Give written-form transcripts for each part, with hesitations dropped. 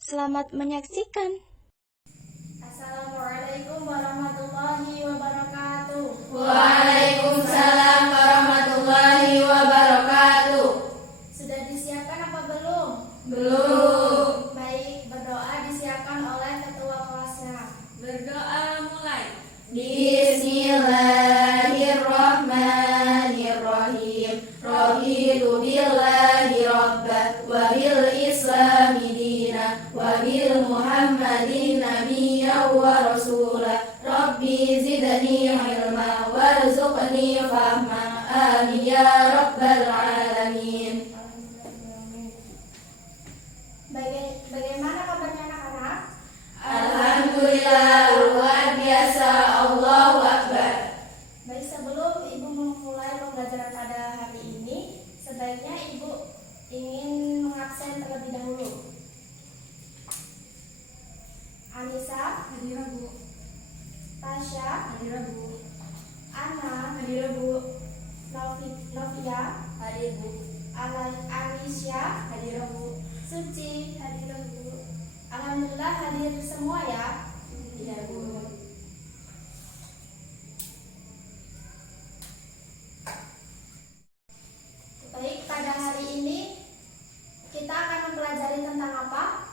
Selamat menyaksikan. Assalamualaikum warahmatullahi wabarakatuh. Waalaikumsalam warahmatullahi wabarakatuh. Sudah disiapkan apa belum? Belum. Baik, berdoa disiapkan oleh ketua kelasnya. Berdoa mulai. Bismillahirrahmanirrahim. Raditu billahi rabban wa bil islami dinan wa bil muhammadin nabiyyan wa rasulah. Rabbi zidni ilma warzuqni fahma. Amin ya rabbal alamin. Bagaimana kabarnya anak-anak? Alhamdulillah, luar biasa. Allahu Akbar. Baik, sebelum Ibu memulai pembelajaran pada hari ini, sebaiknya Ibu ingin mengabsen terlebih dahulu. Anissa, Hadirah Bu. Tasya, Hadirah Bu. Ana, Hadirah Bu. Novia, Hadir Bu. Alicia, Hadirah Bu. Suci, hadir Bu. Alhamdulillah hadir semua ya. Iya Bu. Baik, pada hari ini kita akan mempelajari tentang apa?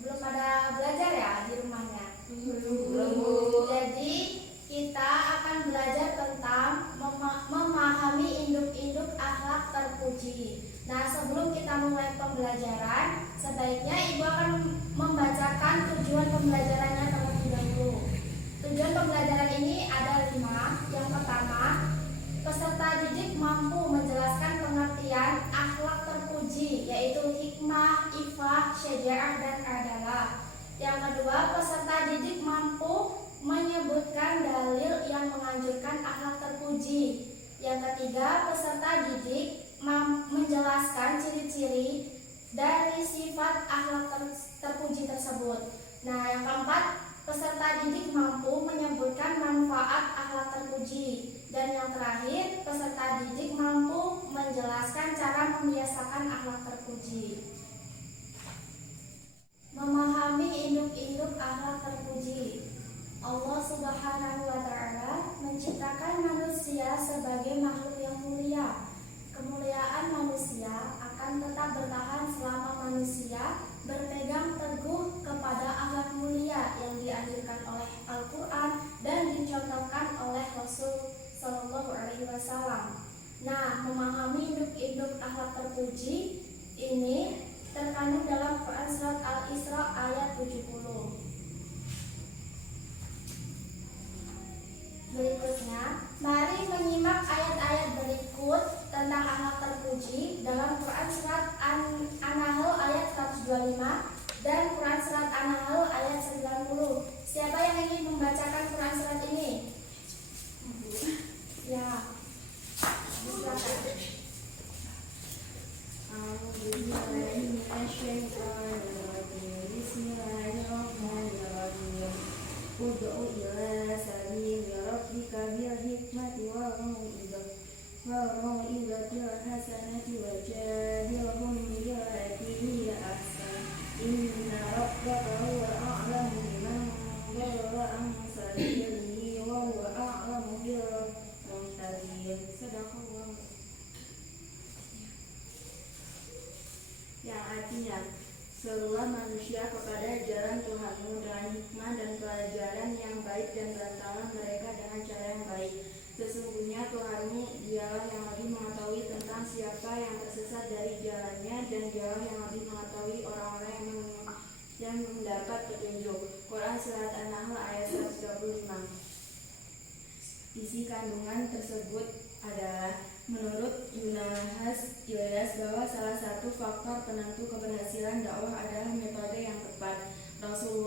Belum pada belajar ya di rumahnya. Belum Bu. Jadi kita akan belajar tentang memahami induk-induk akhlak terpuji. Nah, sebelum kita mulai pembelajaran, sebaiknya Ibu akan membacakan tujuan pembelajarannya terlebih dahulu. Tujuan pembelajaran ini ada 5. Yang pertama, peserta didik mampu menjelaskan pengertian akhlak terpuji, yaitu hikmah, ifah, syaja'ah, dan adalah. Yang kedua, peserta didik mampu menyebutkan dalil yang menganjurkan akhlak terpuji. Yang ketiga, peserta didik menjelaskan ciri-ciri dari sifat akhlak terpuji tersebut. Nah, yang keempat, peserta didik mampu menyebutkan manfaat akhlak terpuji. Dan yang terakhir, peserta didik mampu menjelaskan cara membiasakan akhlak terpuji. Memahami induk-induk akhlak terpuji. Allah Subhanahu wa Ta'ala menciptakan manusia sebagai makhluk yang mulia. Kemuliaan manusia akan tetap bertahan selama manusia berpegang teguh kepada akhlak mulia yang dianjurkan oleh Al-Quran dan dicontohkan oleh Rasul Sallallahu Alaihi Wasallam. Nah, memahami induk-induk akhlak terpuji ini terkandung dalam Quran surat Al-Isra ayat 70. Berikutnya, mari menyimak ayat-ayat berikut tentang akhlak terpuji dalam Quran surat An-Nahl ayat 125 dan Quran surat An-Nahl ayat 90. Siapa yang ingin membacakan Quran surat ini? Ya, silakan. Bismillahirrahmanirrahim. Ud'u ila sabili rabbika bil hikmati wal mau'izatil hasanati wajadilhum billati hiya ahsan. Inna rabbaka huwa a'lamu biman dhalla an sabilihi wa huwa a'lamu bil muhtadin. Sadaqallah. Yang artinya, serulah manusia kepada jalan Tuhanmu dengan hikmah dan pelajaran yang baik dan bantalah mereka dengan cara yang baik. Sesungguhnya Tuhanmu dialah yang lebih mengetahui tentang siapa yang tersesat dari jalannya, dan dialah yang lebih mengetahui orang-orang yang mendapat petunjuk. Quran Surat An-Nahl ayat 135. Isi kandungan tersebut adalah, menurut Yunahas Ilyas, bahwa salah satu faktor penentu keberhasilan dakwah adalah metode yang tepat. Rasulullah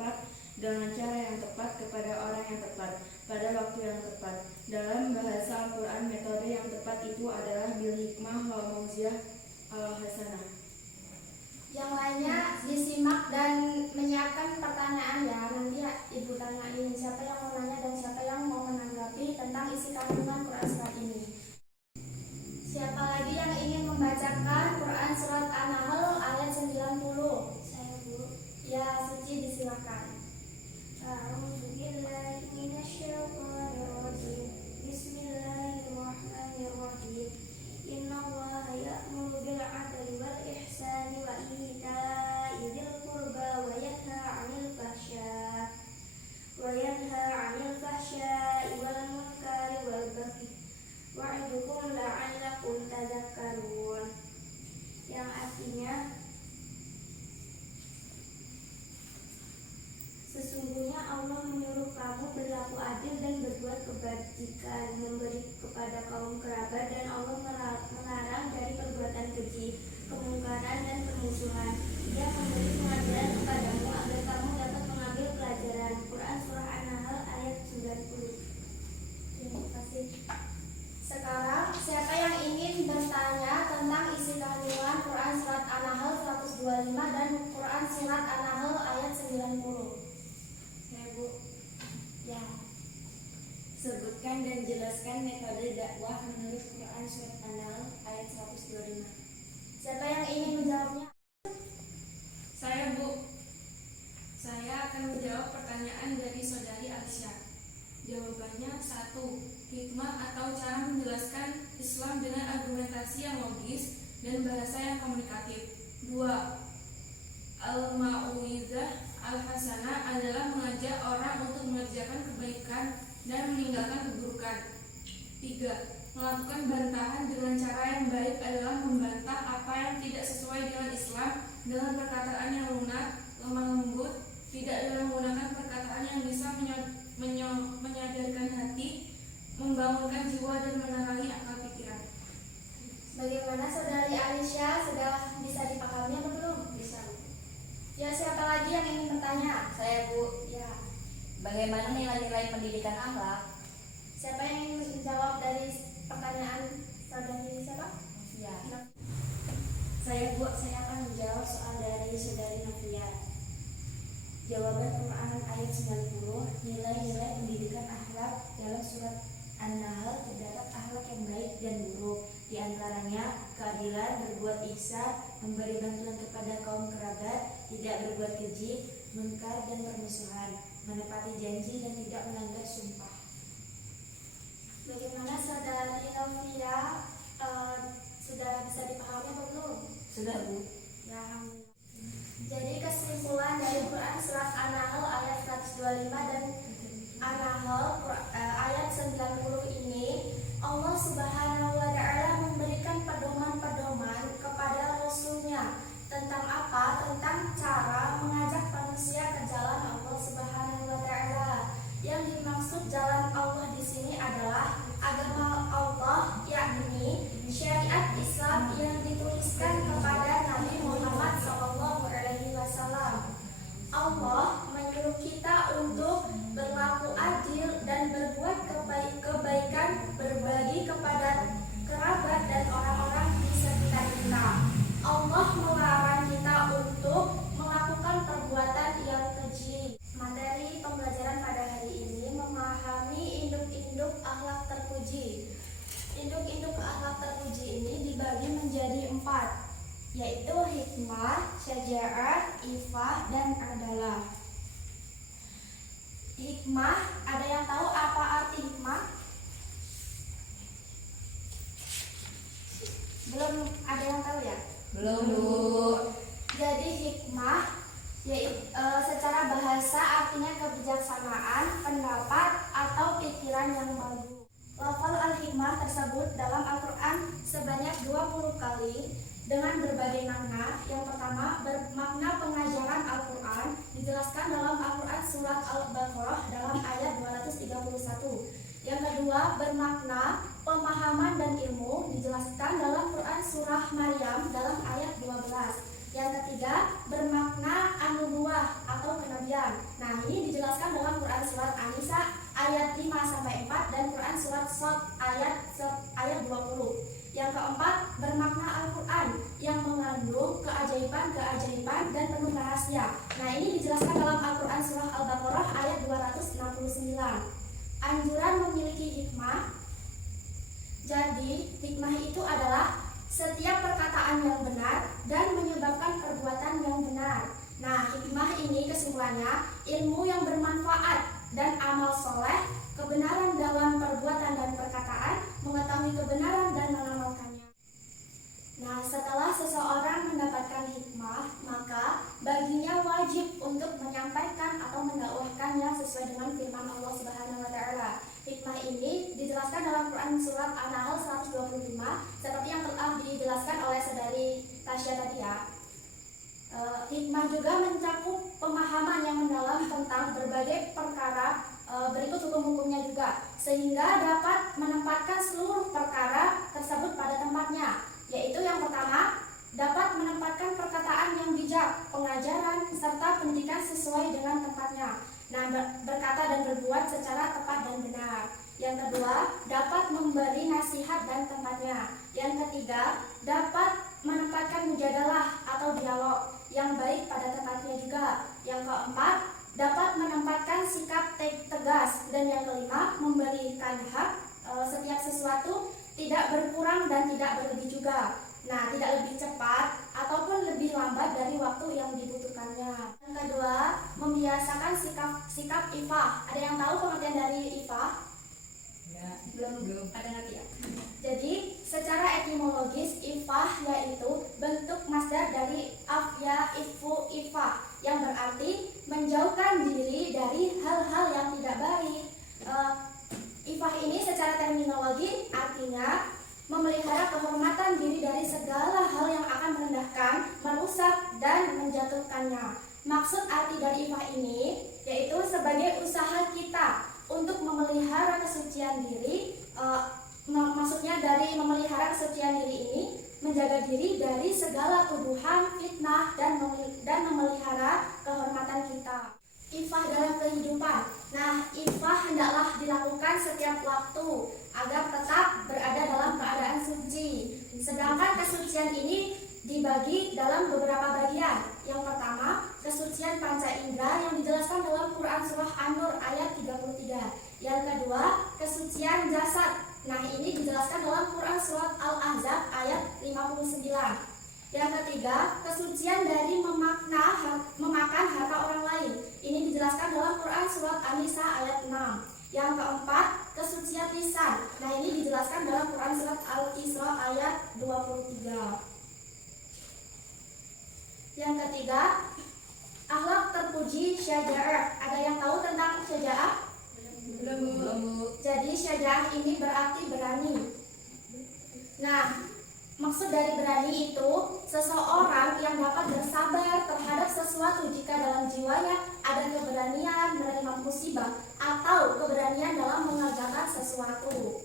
tepat dengan cara yang tepat kepada orang yang tepat pada waktu yang tepat. Dalam bahasa Al-Quran, metode yang tepat itu adalah bil hikmah wal mau'izah al hasanah. Yang lainnya disimak dan menyiapkan pertanyaan ya. Nanti ya, Ibu tanyain siapa yang mau nanya dan siapa yang mau menanggapi tentang isi kandungan Quran surat ini. Siapa lagi yang ingin membacakan Quran surat An-Nahl ayat 90? Saya, Bu. Ya, Suci disilakan. Bismillahirrahmanirrahim. Innallaha ya'muru bil 'adli wal ihsani wa ita'i dzil qurba wa yanha 'anil fahsya'i wal munkari wal baghi wa'idukum la'allakum tadhakkarun. Yang artinya, sesungguhnya Allah menyuruh kamu berlaku adil dan berbuat kebajikan, memberi kepada kaum kerabat, dan Allah melarang dari perbuatan keji, kemungkaran, dan permusuhan. Dia memberi pengajaran kepadamu agar kamu dapat mengambil pelajaran. Quran Surah An-Nahl ayat 90. Terima kasih. Sekarang, siapa yang ingin bertanya tentang isi kandungan Quran Surat An-Nahl 125 dan Quran Surat An-Nahl ayat 90? Saya, Bu. Ya. Sebutkan dan jelaskan metode dakwah menurut Quran Surat An-Nahl ayat 125. Siapa yang ingin menjawabnya? Saya, Bu. Saya akan menjawab pertanyaan dari saudari Alicia. Jawabannya 1. Hikmah atau cara menjelaskan Islam dengan argumentasi yang logis dan bahasa yang komunikatif. 2. Al-Mau'izah al-Hasanah adalah mengajak orang untuk mengerjakan kebaikan dan meninggalkan keburukan. 3. Melakukan bantahan dengan cara yang baik adalah membantah apa yang tidak sesuai dengan Islam dengan perkataan yang lunak, lemah lembut, tidak dengan menggunakan perkataan yang bisa menyadarkan hati, membangunkan jiwa, dan menerangi akal pikiran. Bagaimana saudari Alicia, sudah bisa dipahami atau belum? Bisa, Bu. Ya, siapa lagi yang ingin bertanya? Saya, Bu. Ya. Bagaimana nilai-nilai pendidikan akhlak? Siapa yang ingin menjawab dari pertanyaan saudari siapa? Ya. Saya, Bu, saya akan menjawab soal dari saudari Novia. Jawaban Quran ayat 90, nilai-nilai pendidikan akhlak dalam surat An-Nahl terdapat akhlak yang baik dan buruk. Di antaranya keadilan, berbuat ihsan, memberi bantuan kepada kaum kerabat, tidak berbuat keji, munkar dan permusuhan, menepati janji dan tidak melanggar sumpah. Bagaimana saudari Novia, sudah bisa dipahami atau belum? Sudah, Bu. Ya, alhamdulillah. Jadi kesimpulan dari Quran Surat An-Nahl ayat 125 dan An-Nahl ayat 90 ini, Allah Subhanahu wa Ta'ala memberikan pedoman-pedoman kepada Rasul-Nya tentang apa? Tentang cara mengajak manusia ke jalan Allah Subhanahu wa Ta'ala. Yang dimaksud jalan Allah di sini adalah agama Allah, yakni syariat Islam yang dituliskan kepada Nabi Muhammad SAW. Allah menyuruh kita untuk berlaku adil dan berbuat kebaikan, berbagi kepada kerabat dan orang-orang di sekitar kita. Allah melarang kita untuk melakukan perbuatan yang keji. Materi pembelajaran pada hari ini memahami induk-induk akhlak terpuji. Induk-induk akhlak terpuji ini dibagi menjadi 4, yaitu hikmah, syaja'ah, ifah, dan adalah. Hikmah, ada yang tahu apa arti hikmah? Belum ada yang tahu ya? Belum, Bu. Jadi hikmah yaitu secara bahasa artinya kebijaksanaan, pendapat, atau pikiran yang bagus. Lafal al-hikmah tersebut dalam Al-Quran sebanyak 20 kali dengan berbagai makna. Yang pertama, bermakna pengajaran Al-Quran, dijelaskan dalam Al-Quran surat Al-Baqarah dalam ayat 231. Yang kedua, bermakna pemahaman dan ilmu, dijelaskan dalam Quran surah Maryam dalam ayat 12. Yang ketiga, bermakna an-nubuwah atau kenabian, kebahagiaan. Nah, ini dijelaskan dalam Quran surat An-Nisa ayat 5-4 dan Quran surat Shad ayat 20. Yang keempat, bermakna Al-Quran yang mengandung keajaiban dan penuh rahasia. Nah, ini dijelaskan dalam Al-Quran surah Al-Baqarah ayat 269. Anjuran memiliki hikmah. Jadi, hikmah itu adalah setiap perkataan yang benar dan menyebabkan perbuatan yang benar. Nah, hikmah ini kesimpulannya ilmu yang bermanfaat dan amal soleh, kebenaran dalam perbuatan dan perkataan, mengetahui kebenaran dan mengamalkannya. Nah, setelah seseorang mendapatkan hikmah, maka baginya wajib untuk menyampaikan atau mendakwahkannya sesuai dengan firman Allah Subhanahu wa taala. Hikmah ini dijelaskan dalam Quran surat An-Nahl 125 seperti yang telah dijelaskan oleh saudari Tasya tadi ya. Hikmah juga mencakup pemahaman yang mendalam tentang berbagai perkara, berikut hukum-hukumnya juga, sehingga dapat menempatkan seluruh perkara tersebut pada tempatnya, yaitu yang pertama, dapat menempatkan perkataan yang bijak, pengajaran, serta pendidikan sesuai dengan tempatnya. Nah, berkata dan berbuat secara tepat dan benar. Yang kedua, dapat memberi nasihat dan tempatnya. Yang ketiga, dapat menempatkan mujadalah atau dialog yang baik pada tempatnya juga. Yang keempat, dapat menempatkan sikap tegas. Dan yang kelima, memberikan hak setiap sesuatu tidak berkurang dan tidak berlebih juga. Nah, tidak lebih cepat ataupun lebih lambat dari waktu yang dibutuhkannya. Yang kedua, membiasakan sikap ifah. Ada yang tahu pengertian dari ifah? Ya. Belum ada ngerti ya? Jadi, secara etimologis ifah yaitu bentuk masdar dari afya ifu ifah yang berarti menjauhkan diri dari hal-hal yang tidak baik. Ifah ini secara terminologi artinya memelihara kehormatan diri dari segala hal yang akan merendahkan, merusak, dan menjatuhkannya. Maksud arti dari ifah ini yaitu sebagai usaha kita untuk memelihara kesucian diri. Maksudnya dari memelihara kesucian diri ini menjaga diri dari segala tuduhan, fitnah, dan memelihara kehormatan kita. Ifah dalam kehidupan. Nah, ifah hendaklah dilakukan setiap waktu agar tetap berada dalam keadaan suci. Sedangkan kesucian ini dibagi dalam beberapa bagian. Yang pertama, kesucian panca indera yang dijelaskan dalam Quran surah An-Nur ayat 33. Yang kedua, kesucian jasad. Nah, ini dijelaskan dalam Quran surat Al-Ahzab ayat 59. Yang ketiga, kesucian dari memakan harta orang lain. Ini dijelaskan dalam Quran surat An-Nisa ayat 6. Yang keempat, kesucian lisan. Nah, ini dijelaskan dalam Quran surat Al-Isra ayat 23. Yang ketiga, akhlak terpuji syaja'ah. Ada yang tahu tentang syaja'ah? Belum. Jadi syaja'ah ini berarti berani. Nah, maksud dari berani itu seseorang yang dapat bersabar terhadap sesuatu jika dalam jiwanya ada keberanian menerima musibah atau keberanian dalam mengerjakan sesuatu.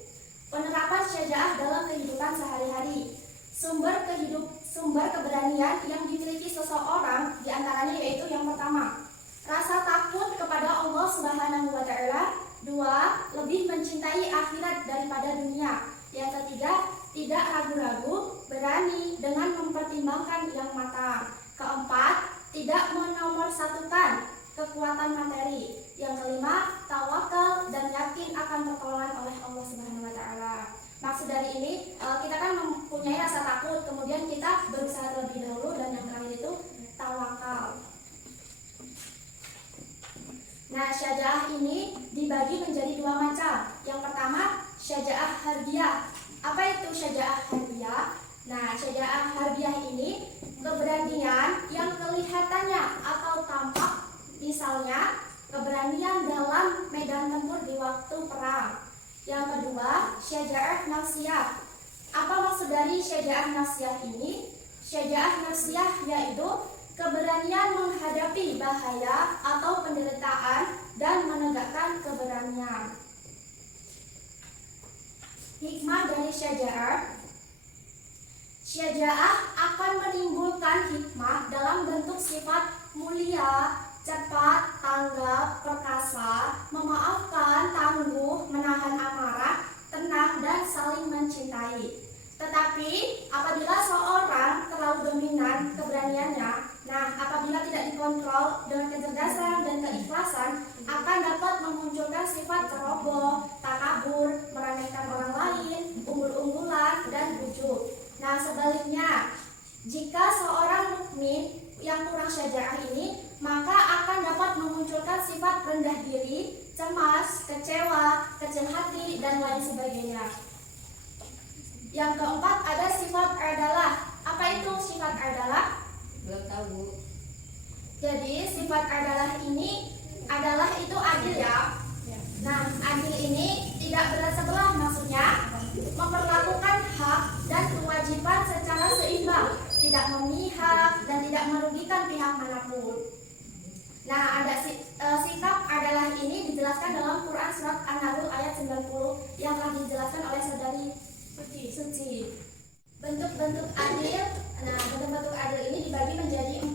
Penerapan syaja'ah dalam kehidupan sehari-hari. Sumber keberanian yang dimiliki seseorang diantaranya yaitu yang pertama, rasa takut kepada Allah Subhanahu wa taala. Dua, lebih mencintai akhirat daripada dunia. Yang ketiga, tidak ragu-ragu, berani dengan mempertimbangkan yang matang. Keempat, tidak menomorsatukan kekuatan materi. Yang kelima, tawakal dan yakin akan pertolongan oleh Allah Subhanahu wa taala. Maksud dari ini, kita kan mempunyai rasa takut, kemudian kita berusaha terlebih dahulu, dan yang terakhir itu tawakal. Nah, syaja'ah ini dibagi menjadi dua macam. Yang pertama, syaja'ah harbiyah. Apa itu syaja'ah harbiyah? Nah, syaja'ah harbiyah ini keberanian yang kelihatannya atau tampak, misalnya keberanian dalam medan tempur di waktu perang. Yang kedua, syaja'ah nafsiyah. Apa maksud dari syaja'ah nafsiyah ini? Syaja'ah nafsiyah yaitu keberanian menghadapi bahaya atau penderitaan dan menegakkan keberanian. Hikmah dari syaja'ah. Syaja'ah akan menimbulkan hikmah dalam bentuk sifat mulia, cepat, tanggap, perkasa, memaafkan, tangguh, menahan amarah, tenang, dan saling mencintai. Tetapi apabila seorang terlalu dominan keberaniannya, apabila tidak dikontrol dengan kecerdasan dan keikhlasan, akan dapat memunculkan sifat ceroboh, takabur, meremehkan orang lain, unggul-unggulan, dan ujub. Sebaliknya, jika seorang mukmin yang kurang syaja'ah ini, maka akan dapat memunculkan sifat rendah diri, cemas, kecewa, kecil hati, dan lain sebagainya. Yang keempat ada sifat adalah. Apa itu sifat adalah? Belum tahu. Jadi sifat adalah ini adalah itu adil ya. Adil ini tidak berat sebelah, maksudnya memperlakukan hak dan kewajiban secara seimbang, tidak memihak dan tidak merugikan pihak manapun. Ada sikap adalah ini dijelaskan dalam Quran surat An-Nahl ayat 90 yang telah dijelaskan oleh saudari Suci. Bentuk-bentuk adil, bentuk-bentuk adil ini dibagi menjadi 4.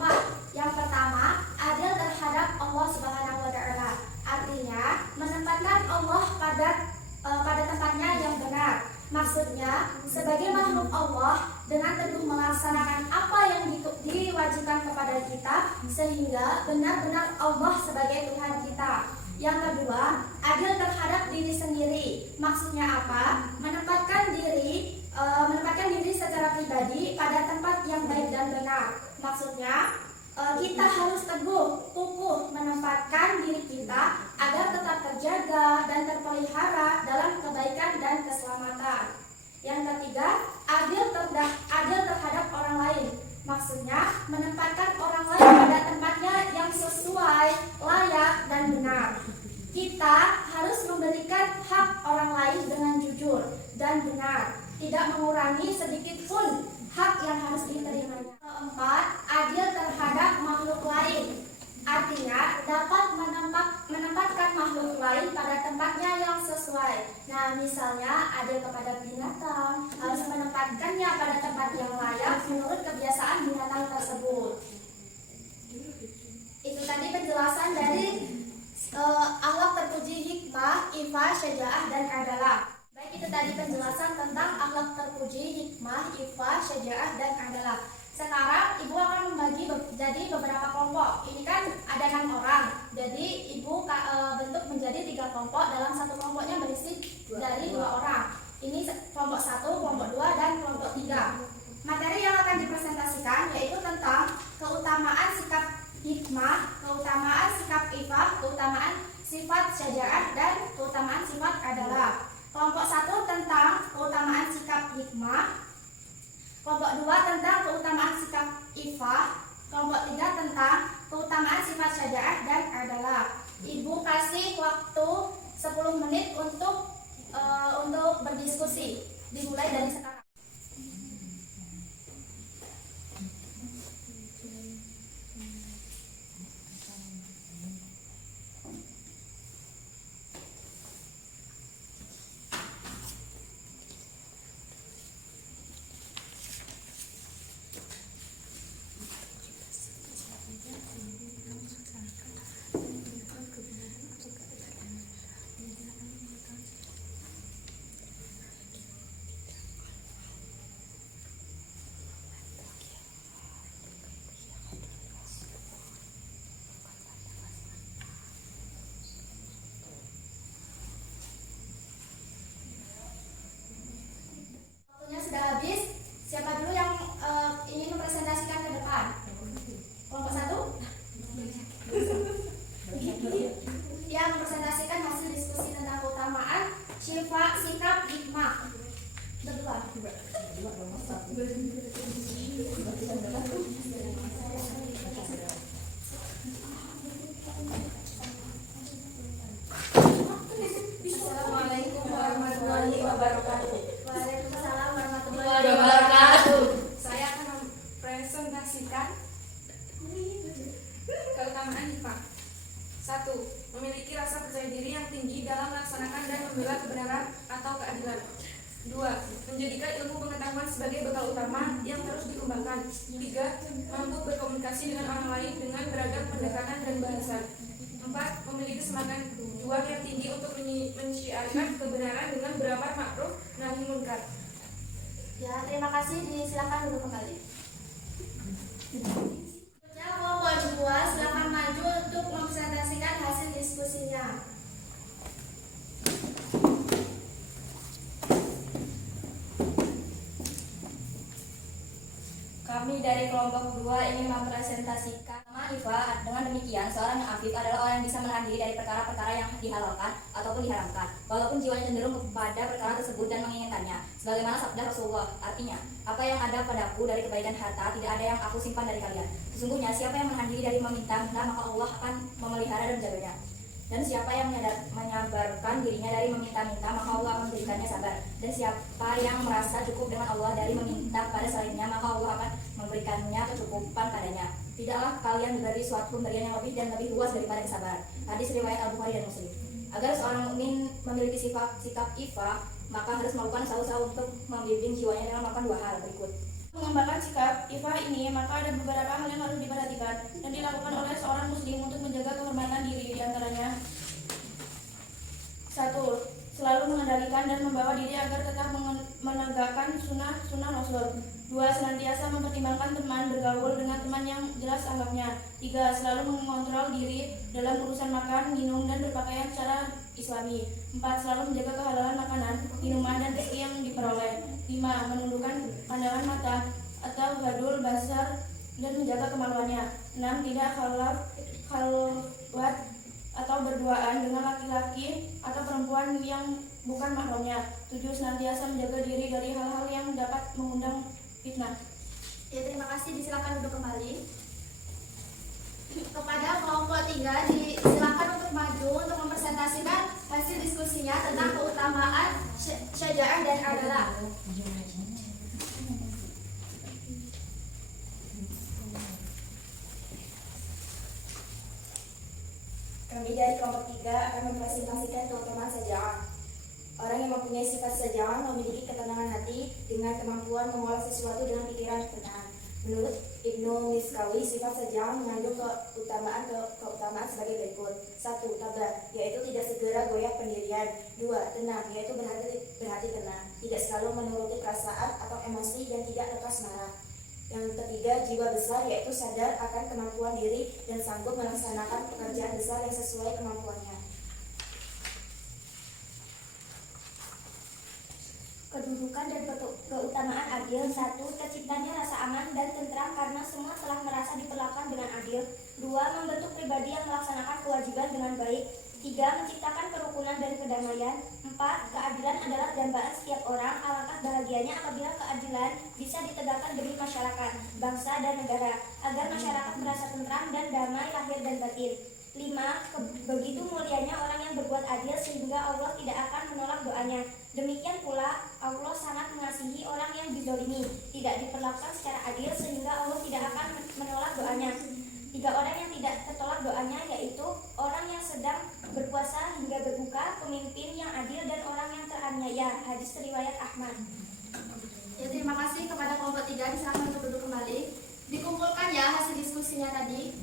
Yang pertama, adil terhadap Allah Subhanahu wa Ta'ala. Artinya, menempatkan Allah pada tempatnya yang benar. Maksudnya, sebagai makhluk Allah dengan teguh melaksanakan apa yang diwajibkan kepada kita, sehingga benar-benar Allah sebagai Tuhan kita. Yang kedua, adil terhadap diri sendiri. Maksudnya apa? Menempatkan diri secara pribadi pada tempat yang baik dan benar. Maksudnya, kita harus teguh, kukuh menempatkan diri kita agar tetap terjaga dan terpelihara dalam kebaikan dan keselamatan. Yang ketiga, adil terhadap orang lain. Maksudnya, menempatkan orang lain pada tempatnya yang sesuai, layak, dan benar. Kita harus memberikan hak orang lain dengan jujur dan benar, tidak mengurangi sedikit pun hak yang harus diterimanya. Keempat, adil terhadap makhluk lain. Artinya, dapat menempatkan makhluk lain pada tempatnya yang sesuai. Misalnya adil kepada binatang, harus menempatkannya pada tempat yang layak menurut kebiasaan binatang tersebut. Itu tadi penjelasan dari akhlak terpuji, hikmah, ifah, syaja'ah, dan adalah. Baik, itu tadi penjelasan tentang akhlak terpuji, hikmah, ifah, syaja'ah, dan adalah. Sekarang ibu akan membagi jadi beberapa kelompok. Ini kan ada 6 orang. Jadi ibu bentuk menjadi 3 kelompok. Dalam satu kelompoknya berisi dari 2 orang. Ini kelompok 1, kelompok 2, dan kelompok 3. Materi yang akan dipresentasikan yaitu tentang keutamaan sikap hikmah, keutamaan sikap ifah, keutamaan sifat syaja'ah, dan keutamaan sifat adalah. Kelompok 1 tentang keutamaan sikap hikmah, kelompok 2 tentang keutamaan sikap ifah, kelompok 3 tentang keutamaan sifat syaja'ah dan adalah. Ibu kasih waktu 10 menit untuk berdiskusi. Dimulai dari sekarang. mengembangkan. 3. Mampu berkomunikasi dengan orang lain dengan beragam pendekatan dan bahasan. 4. Memiliki semangat juang yang tinggi untuk menyiarkan kebenaran dengan beramar ma'ruf nahi munkar. Ya, terima kasih. Silakan duduk kembali. Kelompok 2 silakan maju untuk mempresentasikan hasil diskusinya. Kami dari kelompok 2 ingin mempresentasikan nama Iva. Dengan demikian, seorang yang afif adalah orang yang bisa menahan diri dari perkara-perkara yang dihalalkan ataupun diharamkan, walaupun jiwanya cenderung kepada perkara tersebut dan menginginkannya. Sebagaimana sabda Rasulullah, artinya, apa yang ada padaku dari kebaikan harta, tidak ada yang aku simpan dari kalian. Sesungguhnya, siapa yang menahan diri dari meminta-minta, maka Allah akan memelihara dan menjaganya. Dan siapa yang menyabarkan dirinya dari meminta-minta, maka Allah akan memberikannya sabar. Dan siapa yang merasa cukup dengan Allah dari meminta pada selainnya, maka Allah akan memberikannya kecukupan padanya. Tidaklah kalian diberi suatu pemberian yang lebih dan lebih luas daripada kesabaran. Hadis riwayat Al-Bukhari dan Muslim. Agar seorang mukmin memiliki sikap Ifa, maka harus melakukan usaha untuk membimbing jiwanya dengan melakukan 2 hal berikut. Mengembangkan sikap Ifa ini, maka ada beberapa hal yang harus diperhatikan dan dilakukan oleh seorang muslim untuk menjaga kehormatan diri. Di antaranya 1. Selalu mengendalikan dan membawa diri agar tetap menegakkan sunnah Rasul. 2. Senantiasa mempertimbangkan teman, bergaul dengan teman yang jelas anggapnya. 3. Selalu mengontrol diri dalam urusan makan, minum, dan berpakaian secara islami. 4. Selalu menjaga kehalalan makanan, minuman, dan rezeki yang diperoleh. 5. Menundukkan pandangan mata atau hadul basar dan menjaga kemaluannya. 6. Tidak khalwat atau berduaan dengan laki-laki atau perempuan yang bukan mahramnya. 7. Senantiasa menjaga diri dari hal-hal yang dapat mengundang fitnah. Ya, terima kasih. Disilakan duduk kembali. Kepada kelompok 3 disilakan untuk maju untuk mempresentasikan hasil diskusinya tentang keutamaan syaja'ah dan adalah. Kami dari kelompok 3 akan mempresentasikan keutamaan syaja'ah. Orang yang mempunyai sifat syaja'ah memiliki ketenangan hati dengan kemampuan mengolah sesuatu dengan pikiran tenang. Menurut Ibnu Miskawi, sifat syaja'ah mengandung keutamaan sebagai berikut. 1. Tabah, yaitu tidak segera goyah pendirian. 2. Tenang, yaitu berhati tenang, tidak selalu menuruti perasaan atau emosi dan tidak lekas marah. Yang ketiga, jiwa besar, yaitu sadar akan kemampuan diri dan sanggup melaksanakan pekerjaan besar yang sesuai kemampuannya. Kedudukan dan keutamaan adil. 1. Terciptanya rasa aman dan tentram karena semua telah merasa diperlakukan dengan adil. 2. Membentuk pribadi yang melaksanakan kewajiban dengan baik. 3. Menciptakan kerukunan dan kedamaian. 4. Keadilan adalah dambaan setiap orang. Alangkah bahagianya apabila keadilan bisa ditegakkan demi masyarakat, bangsa, dan negara, agar masyarakat merasa tentram dan damai lahir dan batin. 5. Begitu mulianya orang yang berbuat adil sehingga Allah tidak akan menolak doanya. Demikian pula Allah sangat mengasihi orang yang dizolimi, tidak diperlakukan secara adil sehingga Allah tidak akan menolak doanya. 3 orang yang tidak tertolak doanya yaitu orang yang sedang berpuasa hingga berbuka, pemimpin yang adil, dan orang yang teraniaya. Hadis riwayat Ahmad. Ya, terima kasih kepada kelompok 3. Silakan untuk duduk kembali. Dikumpulkan ya hasil diskusinya tadi.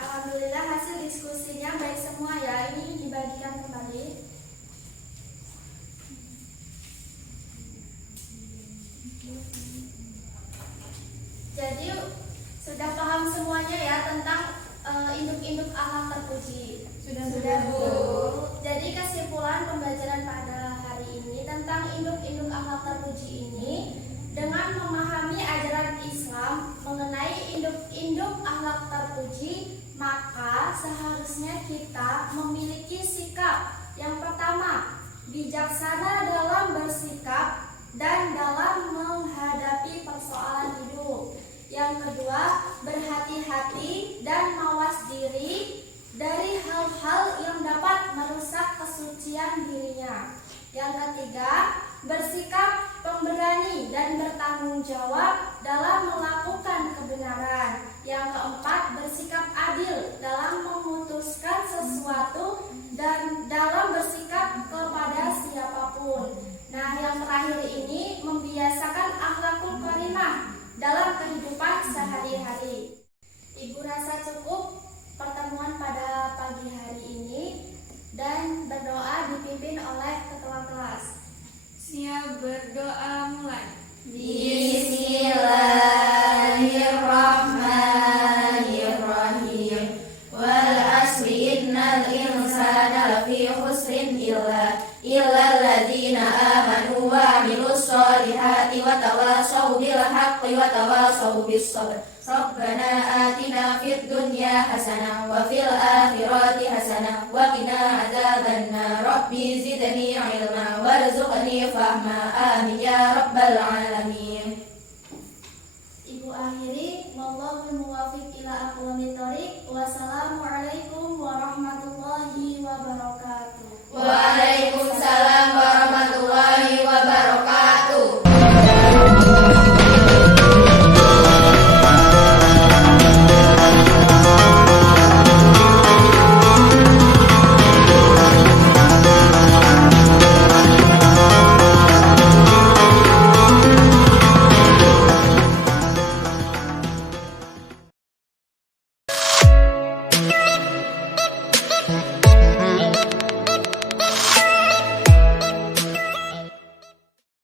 Alhamdulillah hasil diskusinya baik semua ya. Ini dibagikan kembali. Jadi sudah paham semuanya ya tentang induk-induk akhlak terpuji. Sudah Bu. Jadi kesimpulan pembelajaran pada hari ini tentang induk-induk akhlak terpuji ini, dengan memahami ajaran Islam mengenai induk-induk akhlak terpuji, maka seharusnya kita memiliki sikap yang pertama, bijaksana dalam bersikap dan dalam menghadapi persoalan hidup. Yang kedua, berhati-hati dan mawas diri dari hal-hal yang dapat Yang ketiga, bersikap pemberani dan bertanggung jawab dalam melakukan kebenaran. Yang keempat, bersikap adil dalam memutuskan sesuatu dan dalam bersikap kepada siapapun. Nah, yang terakhir ini membiasakan akhlakul karimah dalam kehidupan sehari-hari. Ibu rasa cukup pertemuan pada pagi hari ini dan berdoa dipimpin oleh ketua kelas. Siap, berdoa mulai. Bismillahirrahmanirrahim. Wal asri innal insana lafi khusrin illa alladzina amanu wa amilus solihati wa tawasaw bil haqqi wa tawasaw bis sabr. Rabbana atina fid dunya hasanah wa fil akhirati hasanah wa qina adzabannar. Rabbi zidni ilma warzuqni fahma. Amin ya rabbal alamin. Ibu akhiri, wallahul muwaffiq ila aqwamit thoriq. Wassalam.